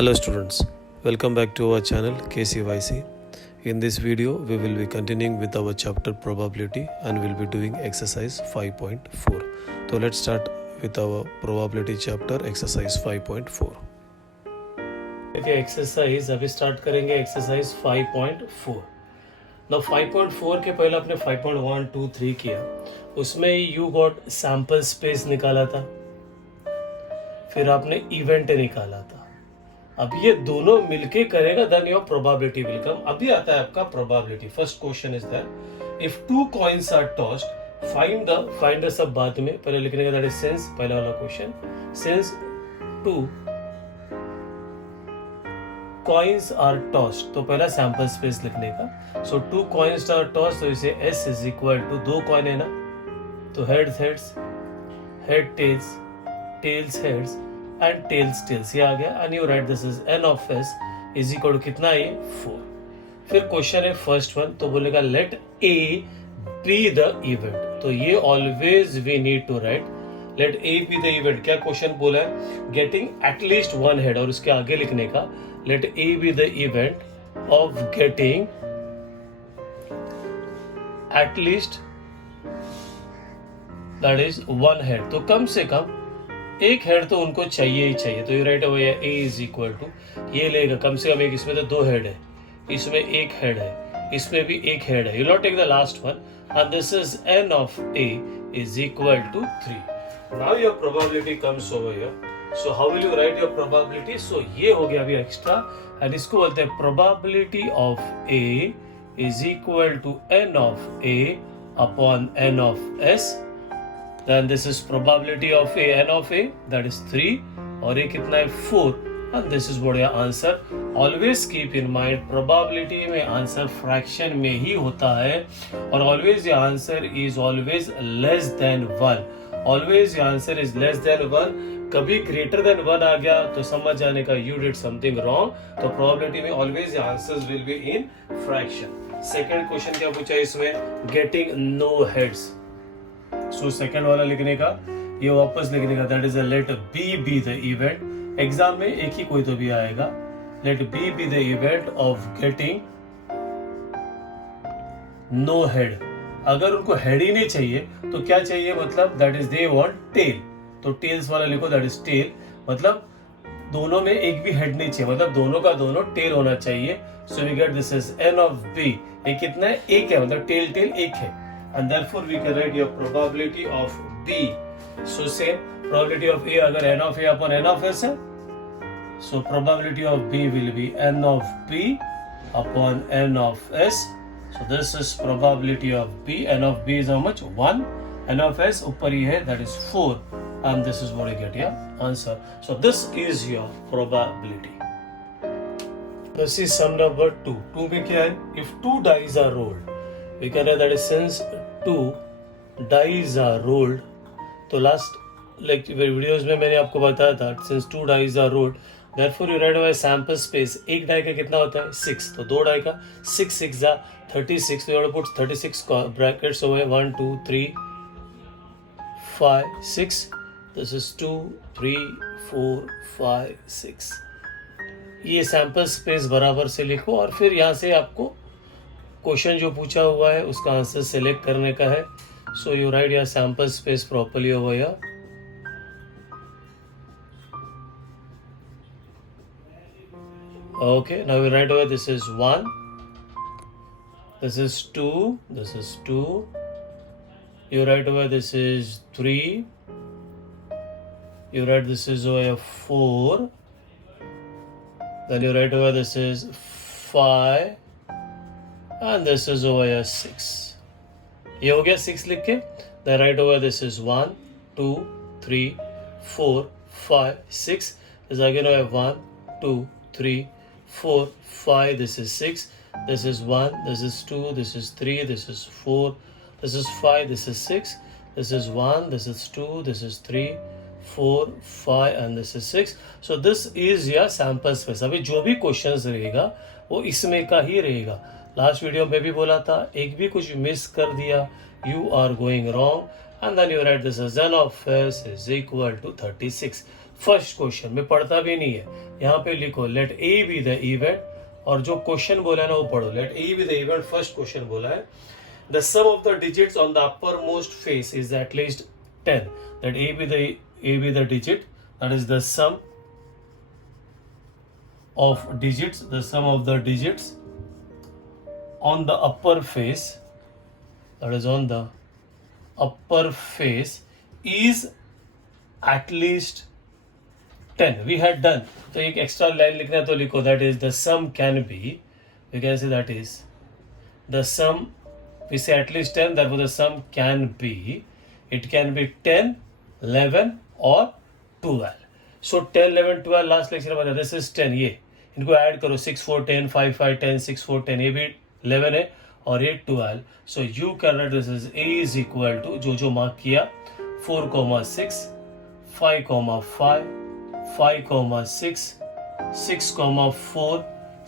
Hello students, welcome back to our channel KCYC. In this video, we will be continuing with our chapter probability and we'll be doing exercise 5.4. So let's start with our probability chapter exercise 5.4. देखिए exercise अभी start करेंगे exercise 5.4. ना 5.4 के पहले आपने 5.1, 2, 3 किया, उसमें you got sample space निकाला था, फिर आपने इवेंट निकाला था. अब ये दोनों मिलके करेगा then your probability will come. अभी आता है आपका probability. First question is that if two coins are tossed find the सब बाद में पहले लिखने का, दैट इज सिंस पहला वाला question. Since two coins are tossed तो पहला सैंपल स्पेस लिखने का. So two coins are tossed तो इसे एस इज इक्वल टू, दो कॉइन है ना तो heads heads, head tails, tails heads and tails tails, ये आ गया. And you write this is n of S is equal to कितना ये 4. फिर क्वेश्चन है फर्स्ट वन, तो बोलेगा let A be the event. तो ये always we need to write let A be the event. क्या क्वेश्चन बोला है? गेटिंग एटलीस्ट वन हेड, और उसके आगे लिखने का let A be the event of getting at least that is one head. तो कम से कम एक हेड तो उनको चाहिए ही चाहिए. तो ये राइट हो गया ए इज इक्वल टू, ये लेगा कम से कम एक, इसमें तो दो हेड है, इसमें एक हेड है, इसमें भी एक हेड है. You not take the last one and this is n of A is equal to 3. Now your probability comes over here. So how will you write your probability? So ये हो गया अभी extra, and इसको बोलते हैं probability of A is equal to n of A upon n of S. Then this is probability of a, n of a, that is 3, और ये कितना है 4, and this is what your answer. Always keep in mind probability में answer fraction में ही होता है, और always your answer is always less than 1. Always your answer is less than 1. कभी greater than 1 आ गया तो समझ जाने का you did something wrong. तो probability में always your answers will be in fraction. Second question क्या पूछा है इसमें? Getting no heads. So second वाला लिखने का, ये वापस लिखने का, that is a let B be the event. Exam में एक ही कोई तो भी आएगा. Let B be the event of getting no head. अगर उनको हेड ही नहीं चाहिए तो क्या चाहिए, मतलब that is they want tail. तो टेल्स वाला लिखो, दैट इज टेल, मतलब दोनों में एक भी हेड नहीं चाहिए, मतलब दोनों का दोनों टेल होना चाहिए. So we get this is n of B. ये कितना है? एक है, मतलब टेल टेल एक है. And therefore we can write your probability of B. So say probability of A अगर n of A upon n of S है, so probability of B will be n of B upon n of S. So this is probability of B. N of B is how much? 1. N of S ऊपर ही है, that is 4. And this is what you get, yeah, answer. So this is your probability. This is sum number 2. 2 में क्या है? If two dice are rolled, we can write that is since two dice are rolled. तो last videos में मैंने आपको बताया था since two dice are rolled, therefore you write away sample space. एक डाई का कितना होता है? 6. तो दो डाई का 6 6 जा 36. तो you have to put 36 brackets over 1 2 3 5 6. This is 2 3 4 5 6. ये सैंपल स्पेस बराबर से लिखो, और फिर यहाँ से आपको क्वेश्चन जो पूछा हुआ है उसका आंसर सेलेक्ट करने का है. So you write your sample space properly over here. Okay, now you right over this is 1, this is 2, this is 2. You right over this is 3, you write this is over 4, then you write over this is 5, and this is over here 6. ये हो गया 6 लिख के. then write over this is 1 2 3 4 5 6. this again over 1 2 3 4 5. this is 6, this is 1, this is 2, this is 3, this is 4, this is 5, this is 6, this is 1, this is 2, this is 3 4 5 and this is 6. so this is your sample space. अभी जो भी questions रहेगा वो इसमें का ही रहेगा. Last video में भी बोला था, एक भी कुछ मिस कर दिया you are going wrong. and then you write this as n of s is equal to 36. First question में पढ़ता भी नहीं है, यहाँ पे लिखो let A be the event, और जो क्वेश्चन बोला है ना वो पढ़ो। Let A be the event, first question बोला है the sum of the digits on the upper most face is at least 10. Let a be the digit, that is the sum of digits, the sum of the digits on the upper face, that is on the upper face, is at least 10. We had done, तो एक extra line लिखना है तो लिखो that is the sum can be, we can say that is the sum, we say at least 10, therefore the sum can be, it can be 10, 11 or 12. So 10, 11, 12 last lecture में this is 10, ये इनको add करो 6, 4, 10, 5, 5, 10, 6, 4, 10, ये भी 11 है और ये 12. So you can write this is a is equal to जो मार्क किया 4,6, 5,5, 5,6, 6,4,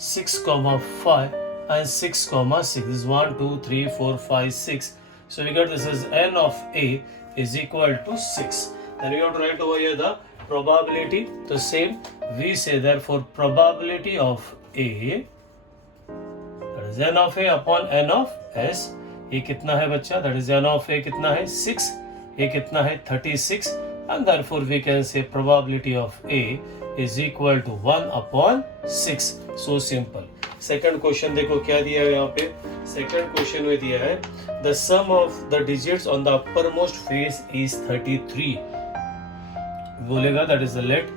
6,5 and 6,6. This is 1, 2, 3, 4, 5, 6. So we got this is n of a is equal to 6. Then we have to write over here the probability. The same we say therefore probability of a, that is n of a upon n of s. ये कितना है बच्चा? That is n of a कितना है 6, ये कितना है 36, and therefore we can say probability of a is equal to 1 upon 6. So simple. Second question देखो क्या दिया है यहाँ पे. सेकंड क्वेश्चन में दिया है the sum of the digits on the upper most face is 33. बोलेगा that is the let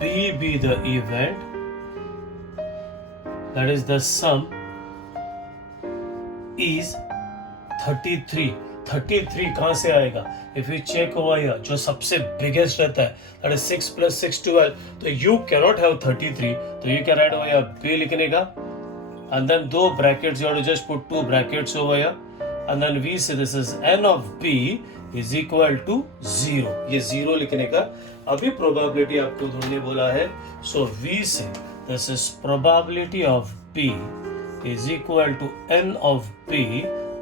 B be the event, that is the sum is 33. 33 कहां से आएगा? If you check over here, जो सबसे biggest रहता है दैट इज 6 + 6 12. तो you can not have 33, तो you can write over here B लिखने का, एंड देन दो brackets, you have to just put 2 brackets over here, and then we say this is n of b is equal to 0. ये 0 लिखने का. अभी probability आपको ढूंढने बोला है, so we say this is probability of b is equal to n of b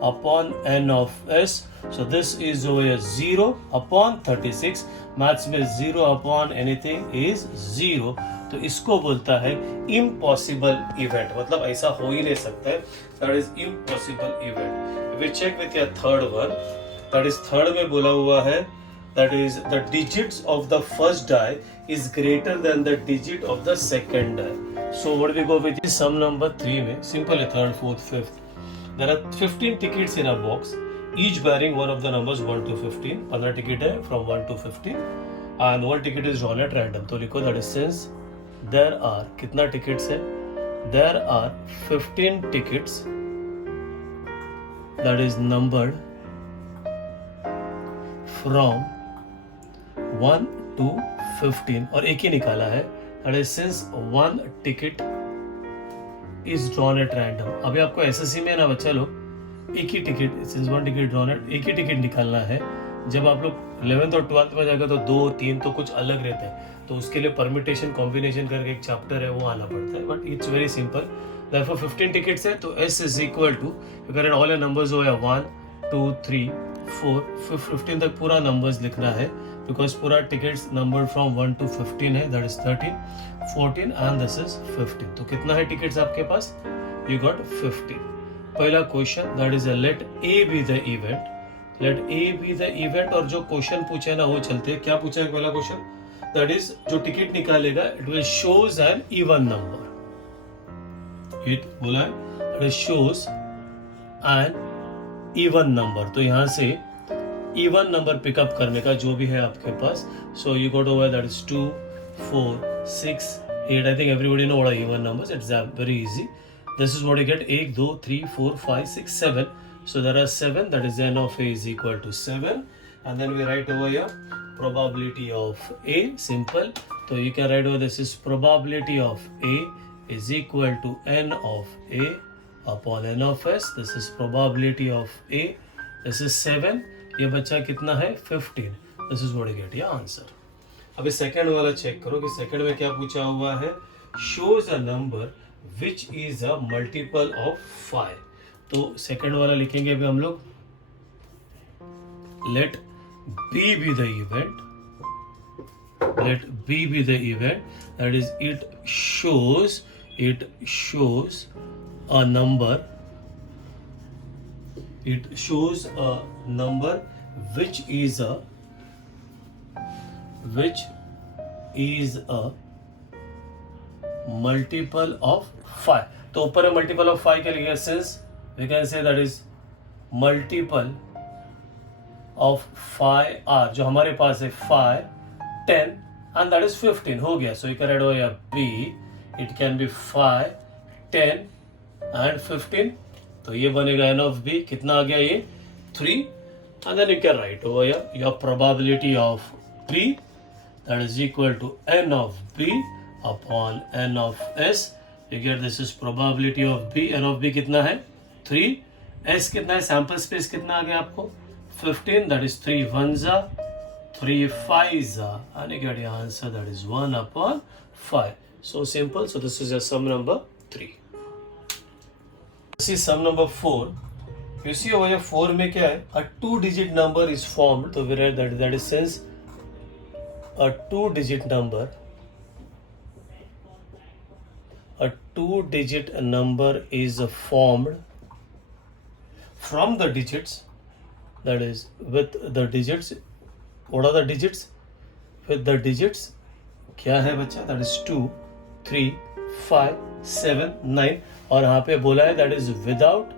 upon n of s. So this is over here 0 upon 36. Maths में 0 upon anything is 0. तो इसको बोलता है impossible event, मतलब ऐसा हो ही नहीं सकता है. That is impossible event. We check with your third one. That is third में बोला हुआ है that is the digits of the first die is greater than the digit of the second die. So what we go with is sum number 3 में simple है, third, fourth, fifth. There are 15 tickets in a box, each bearing one of the numbers 1 to 15. 15 ticket है from 1 to 15, and one ticket is drawn at random. तो लिखो that is since there are कितना tickets है? There are 15 tickets that is numbered from 1 to 15, और एक ही निकाला है. That is since one ticket is drawn at random. अभी आपको एसएससी में ना बच्चा लोग एक ही ticket, since one ticket drawn at, एक ही टिकट निकालना है. जब आप लोग 11th और 12th में जाएगा तो 2, 3 तो कुछ अलग रहता है, तो उसके लिए परमिटेशन कॉम्बिनेशन करके एक चैप्टर है वो आना पड़ता है, but it's very simple. therefore 15 tickets है तो s is equal to, you can all your numbers हो या 1, 2, 3, 4, 15 तक पूरा नंबर्स लिखना है, बिकॉज पूरा टिकट्स नंबर फ्रॉम 1 to 15 है, that is 13, 14 and this is 15. तो कितना है टिकट्स आपके पास? You got 15. पहला question that is let A be the event, let A be the event, और जो क्वेश्चन पूछा है ना वो चलते हैं. क्या पूछा है पहला क्वेश्चन? दैट इज जो टिकट निकालेगा it will shows N even number. It बोला है that is shows N even number. तो यहाँ से इवन नंबर पिकअप करने का जो भी है आपके पास. So you got over that is 2, 4, 6, 8. I think everybody know what are even numbers. It's very easy. This is what you get. 1, 2, 3, 4, 5, 6, 7. So there are 7. That is n of a is equal to 7. And then we write over here probability of a. Simple. So you can write over this is probability of a is equal to n of a upon n of s. This is probability of a. This is 7. ये बच्चा कितना है? 15. This is what you get. Yeah, answer. अभी second वाला check करो कि second में क्या पूछा हुआ है. Shows a number which is a multiple of 5. तो सेकंड वाला लिखेंगे अभी हम लोग. Let B be the event. let B be the event, that is it shows a number, which is a multiple of 5. तो ऊपर है multiple of 5 के लिए, since we can say that is multiple of 5 are, जो हमारे पास है 5, 10 and that is 15 हो गया. So you can write over here B, it can be 5, 10 and 15. तो ये बनेगा n of B. कितना आ गया ये? 3. And then you can write over here your probability of B, that is equal to n of B upon n of S. You get this is probability of B. n of B कितना है? 3. S कितना है? Sample space कितना आ गया आपको? 15. That is 3 ones are, 3 5s are, and you get your answer, that is 1 upon 5. So simple. So this is your sum number 3. This is sum number 4. You see over here 4 में क्या है? A 2-digit number is formed. So we write that is since a 2-digit number is formed from the digits, that is with the digits. What are the digits? With the digits क्या है बच्चा? That is 2, 3, 5, 7, 9. और यहाँ पे बोला है that is without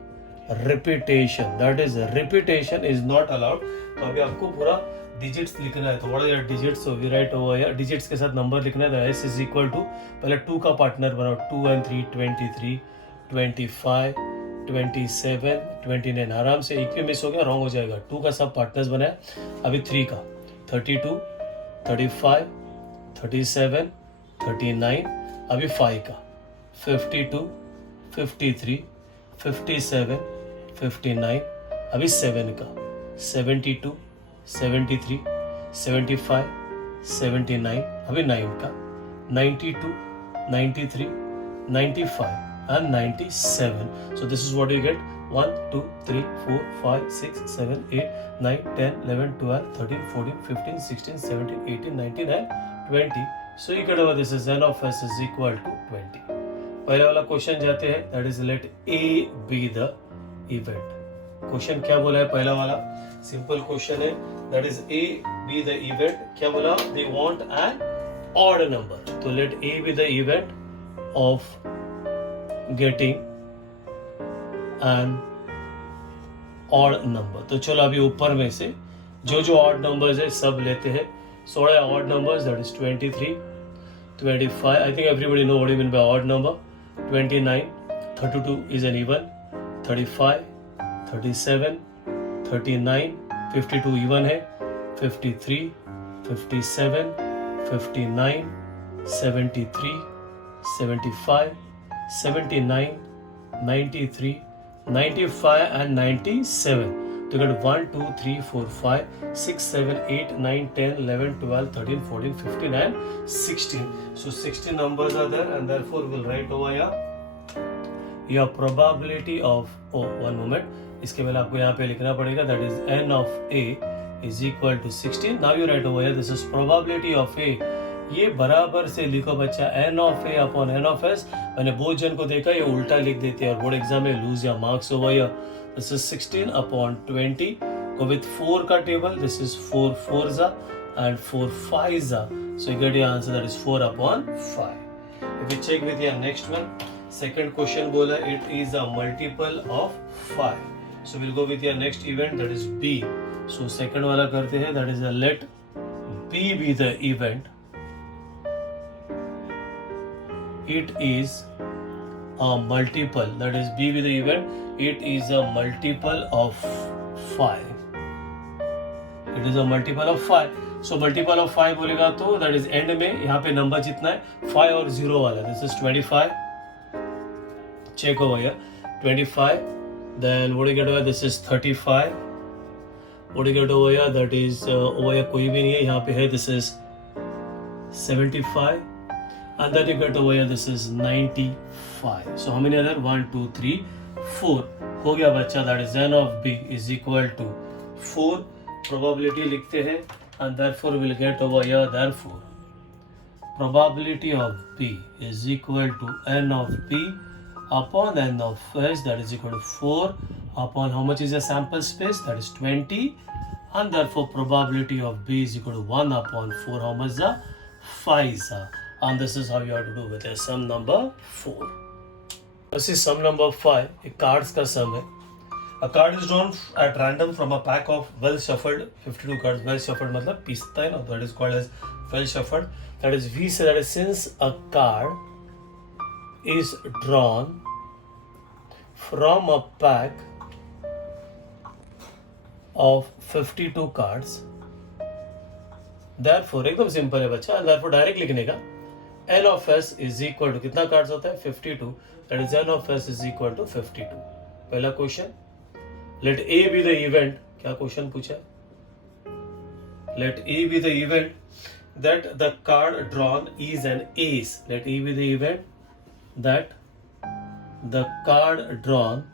repetition. That is repetition is not allowed. तो अभी आपको पूरा digits लिखना है. तो what are your digits? So we write over here digits के साथ number लिखना है. S is equal to पहले 2 का partner बनाओ. 2 and 3 23, 25, 27, 29. आराम से एक भी मिस हो गया रॉन्ग हो जाएगा. 2 का सब पार्टनर्स बनाया. अभी 3 का 32, 35, 37, 39. अभी 5 का 52, 53, 57, 59. अभी 7 का 72, 73, 75, 79. अभी 9 का 92, 93, 95 and 97. So this is what you get. 1, 2, 3, 4, 5, 6, 7, 8, 9, 10, 11, 12, 13, 14, 15, 16, 17, 18, 19 and 20. So you get over this is n of S is equal to 20. पहले वाला क्वेश्चन जाते हैं, that is let A be the event. Question क्या बोला है पहला वाला? सिंपल क्वेश्चन है, that is A be the event. क्या बोला? They want an odd number. तो let A be the event of getting an odd number. तो चलो अभी ऊपर में से जो odd numbers है सब लेते हैं. So what are odd numbers? That is 23, 25. I think everybody know what you mean by odd number. 29, 32 is an even. 35, 37, 39, 52 even है. 53, 57, 59, 73, 75, 79, 93, 95 and 97. So you got 1, 2, 3, 4, 5, 6, 7, 8, 9, 10, 11, 12, 13, 14, 15 and 16. So 16 numbers are there and therefore we'll write over here your probability of, one moment, इसके पहले आपको यहाँ पे लिखना पड़ेगा, that is n of A is equal to 16. Now you write over here this is probability of A. ये बराबर से लिखो बच्चा n of A upon n of S. मैंने बहुत जन को देखा ये उल्टा लिख देते हैं और बोर्ड एग्जाम में लूज या marks over here. This is 16 upon 20. Go with 4 का table. This is 4 4s and 4 5s. So you get your answer, that is 4 upon 5. If you check with your next one, second question बोला it is a multiple of 5. So we'll go with your next event, that is B. So second वाला करते हैं, that is a let B be the event. It is a multiple, that is B be the event. It is a multiple of 5. It is a multiple of 5. So multiple of 5 बोलेगा तो that is end में यहाँ पे number जितना है 5 और 0 वाला. This is 25. Check over here. 25. Then what do you get over here? This is 35. What do you get over here? That is over here कोई भी नहीं है. यहाँ पे है this is 75. And then you get over here this is 95. So how many are there? 1, 2, 3, 4. हो गया बच्चा, that is n of B is equal to 4. Probability लिखते हैं and therefore we'll get over here therefore probability of B is equal to n of B upon n of S, that is equal to 4 upon how much is the sample space, that is 20, and therefore probability of B is equal to 1 upon 4, how much the 5 are. And this is how you have to do with a sum number 4. This is sum number 5, a cards का sum है. A card is drawn at random from a pack of well shuffled 52 cards. Well shuffled मतलब पीसता है ना, that is called as well shuffled. That is we say that is since a card is drawn from a pack of 52 cards, therefore एकदम simple है बच्चा, therefore direct लिखने का n of s is equal to कितना cards होता है 52, that is n of s is equal to 52. पहला question, let A be the event, क्या क्वेश्चन पूछा है, let A be the event that the card drawn is an ace. Let A be the event that the card drawn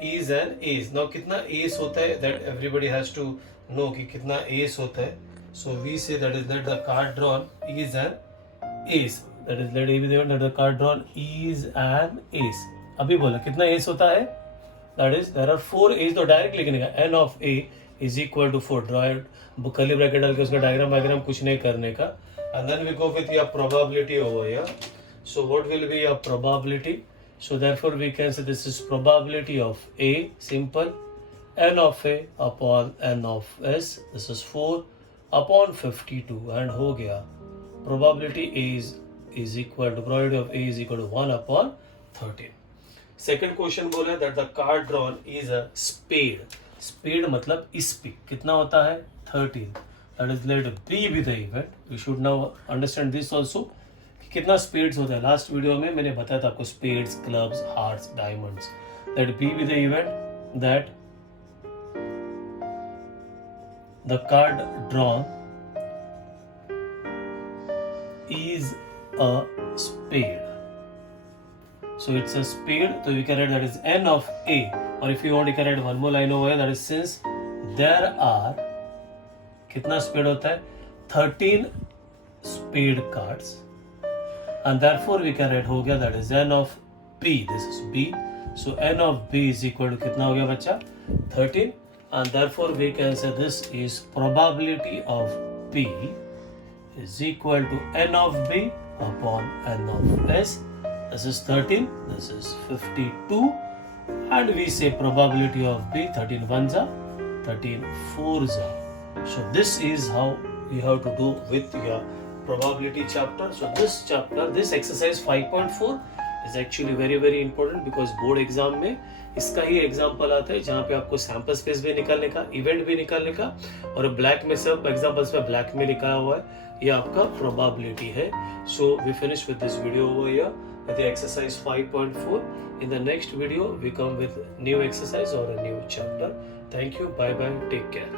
is an ace. Now कितना ace होता है, that everybody has to know कि कितना ace होता है. So we say that is that the card drawn is an ace. That is let A be the event that the card drawn is an ace. अभी बोला कितना ace होता है, that is there are 4 ace, तो direct लिखने का n of A is equal to 4. Draw curly bracket डाल के उसका डायग्राम कुछ नहीं करने का. And then we go with your probability over here. So what will be your probability? So therefore we can say this is probability of A, simple, n of A upon n of S, this is 4 upon 52, and हो गया probability A is equal to probability of A is equal to 1 upon 13. Second question बोला है that the card drawn is a spade. Spade मतलब SP कितना होता है 13. That is let B be the event. We should now understand this also कि कितना spades होता है. Last वीडियो में मैंने बताया था आपको spades, clubs, hearts, diamonds. Let B be the event that the card drawn is a spade. So it's a spade, so we can write that is n of A. Or if you want, you can write one more line over here, that is since there are कितना spade होता है 13 spade cards, and therefore we can write हो गया that is n of B. This is B. So n of B is equal to कितना हो गया बच्चा 13, and therefore we can say this is probability of B is equal to n of B upon n of S. This is 13, this is 52, and we say probability of B 13 ones are 13 fours are. So this is how you have to do with your probability chapter. So this chapter, this exercise 5.4 is actually very important because board exam में इसका ही example आता है जहाँ पे आपको sample space भी निकालने का, इवेंट भी निकालने का, और ब्लैक में सब एग्जाम्पल्स में ब्लैक में लिखा हुआ है, ये आपका प्रोबेबिलिटी है. So we finish with this video over here with the exercise 5.4. In the next video we come with new exercise or a new chapter. Thank you, bye bye, take care.